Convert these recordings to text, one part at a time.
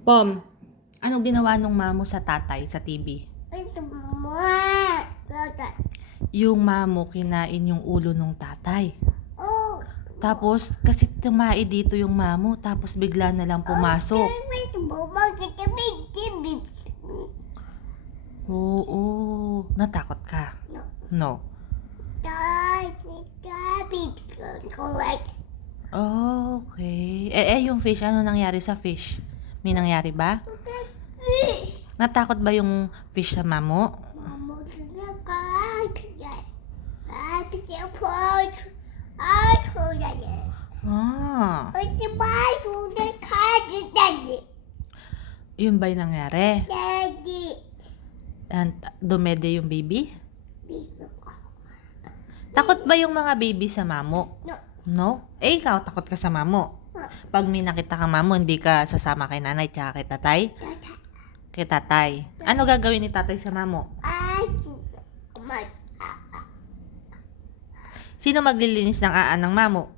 Pom, anong ginawa nung mamo sa tatay sa TV? Yung mamo kinain yung ulo nung tatay. Tapos, kasi tumae dito yung mamo, tapos bigla na lang pumasok. Oo, natakot ka? No. Okay. Yung fish, ano nangyari sa fish? May nangyari ba? Natakot ba yung fish sa mamo? Ah, yun ba yung nangyari? Dumede yung baby? Takot ba yung mga baby sa mamo? No? Ikaw, takot ka sa mamo? Pag may nakita kang mamo, hindi ka sasama kay nanay tsaka kay tatay? Kay tatay. Ano gagawin ni tatay sa mamo? Sino maglilinis ng ng mamo?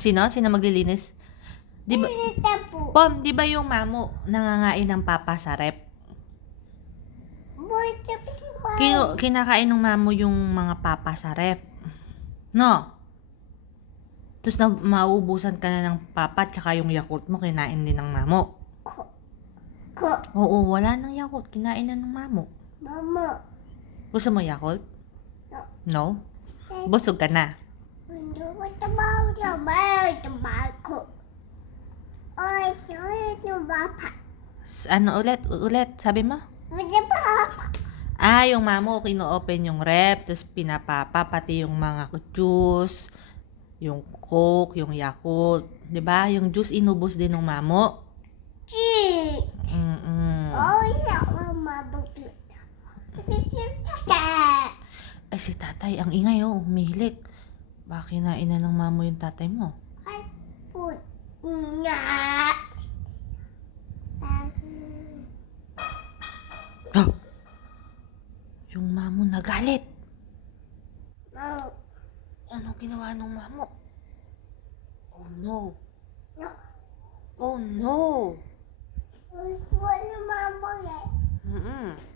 Sino maglilinis? Di ba, Pom, di ba yung mamo nangangain ng papa sa rep? Kinakain ng mamo yung mga papa sa rep. No? Tapos na mauubusan ka na ng papa tsaka yung Yakult mo, kinain din ng mamo. Oo, wala nang Yakult. Kinain na ng mamo. Gusto mo Yakult? No? Busog ka na? Ano ulit? Sabi mo? Yung mamo, kino-open yung rep, tapos pinapapa, pati yung mga juice, yung Coke, yung Yakult. Diba? Yung juice, inubos din ng mamo. Ay, si tatay, ang ingay umihilik. Baka kinain na ng mamo yung tatay mo. Yung mamo nagalit. Ano ginawa ng mamo? Oh no. Oh no. Mm-mm.